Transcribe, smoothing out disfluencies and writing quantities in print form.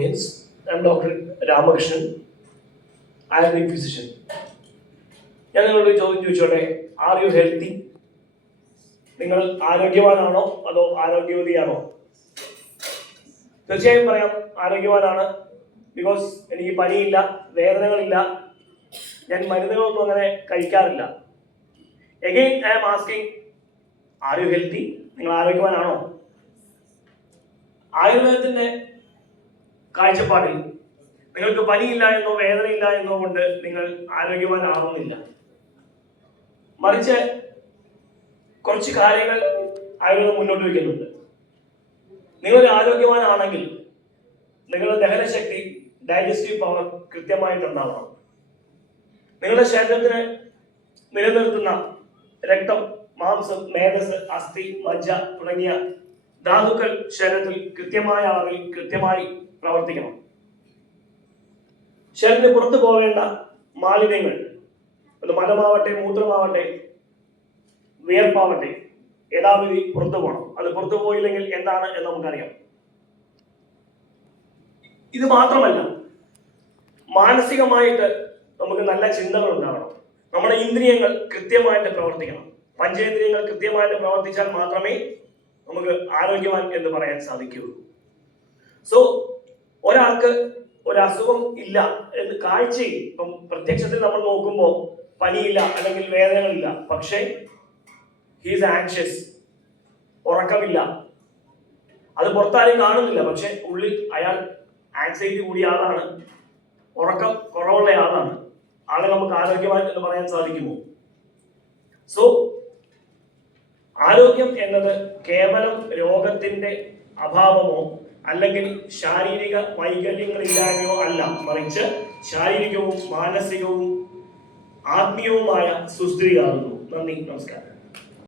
audience. I'm Dr. Ramakrishnan. I am a physician. ഞാൻ നിങ്ങളോട് ചോദ്യം ചോദിച്ചോട്ടെ, ആർ യു ഹെൽത്തി? നിങ്ങൾ ആരോഗ്യവാനാണോ അതോ ആരോഗ്യവതിയാണോ? തീർച്ചയായും പറയാം ആരോഗ്യവാനാണ്. ബിക്കോസ് എനിക്ക് പനിയില്ല, വേദനകളില്ല, ഞാൻ മരുന്നുകളൊന്നും അങ്ങനെ കഴിക്കാറില്ല. Again I am asking, are you healthy? നിങ്ങൾ ആരോഗ്യവാനാണോ? ആയുർവേദത്തിന്റെ കാഴ്ചപ്പാടിൽ നിങ്ങൾക്ക് പനിയില്ല എന്നോ വേദനയില്ല എന്നോ കൊണ്ട് നിങ്ങൾ ആരോഗ്യവാനാവുന്നില്ല. മറിച്ച് കുറച്ച് കാര്യങ്ങൾ ആയുർവേദം മുന്നോട്ട് വയ്ക്കുന്നുണ്ട്. നിങ്ങൾ ആരോഗ്യവാനാണെങ്കിൽ നിങ്ങളുടെ ദഹനശക്തി, ഡൈജസ്റ്റീവ് പവർ കൃത്യമായിട്ടുണ്ടാവണം. നിങ്ങളുടെ ശരീരത്തിന് നിലനിർത്തുന്ന രക്തം, മാംസം, മേധസ്, അസ്ഥി, മജ്ജ തുടങ്ങിയ ധാതുക്കൾ ശരീരത്തിൽ കൃത്യമായ അളവിൽ കൃത്യമായി പ്രവർത്തിക്കണം. ശരീരത്തിന് പുറത്തു പോകേണ്ട മാലിന്യങ്ങൾ, അത് മലമാവട്ടെ, മൂത്രമാവട്ടെ, വിയർപ്പാവട്ടെ, യഥാവിധി പുറത്തു പോകണം. അത് പുറത്തു പോയില്ലെങ്കിൽ എന്താണ് എന്ന് നമുക്കറിയാം. ഇത് മാത്രമല്ല, മാനസികമായിട്ട് നമുക്ക് നല്ല ചിന്തകൾ ഉണ്ടാവണം. നമ്മുടെ ഇന്ദ്രിയങ്ങൾ കൃത്യമായിട്ട് പ്രവർത്തിക്കണം. പഞ്ചേന്ദ്രിയങ്ങൾ കൃത്യമായിട്ട് പ്രവർത്തിച്ചാൽ മാത്രമേ നമുക്ക് ആരോഗ്യവാൻ എന്ന് പറയാൻ സാധിക്കുകയുള്ളൂ. സോ ഒരാൾക്ക് ഒരസുഖം ഇല്ല എന്ന് കാഴ്ചയിൽ, ഇപ്പം പ്രത്യക്ഷത്തിൽ നമ്മൾ നോക്കുമ്പോൾ പനിയില്ല അല്ലെങ്കിൽ വേദനകളില്ല, പക്ഷേ ഹീസ് ആൻഷ്യസ്, ഉറക്കമില്ല, അത് പുറത്താരും കാണുന്നില്ല, പക്ഷെ ഉള്ളിൽ അയാൾ ആൻസൈറ്റി കൂടിയ ആളാണ്, ഉറക്കം കുറവുള്ള ആളാണ്. ആളെ നമുക്ക് ആരോഗ്യവാൻ എന്ന് പറയാൻ സാധിക്കുമോ? സോ ആരോഗ്യം എന്നത് കേവലം രോഗത്തിന്റെ അഭാവമോ അല്ലെങ്കിൽ ശാരീരിക വൈകല്യങ്ങളില്ലായ്മയോ അല്ല, മറിച്ച് ശാരീരികവും മാനസികവും ആത്മീയവുമായ സുസ്ഥിതിയാകുന്നു. നന്ദി, നമസ്കാരം.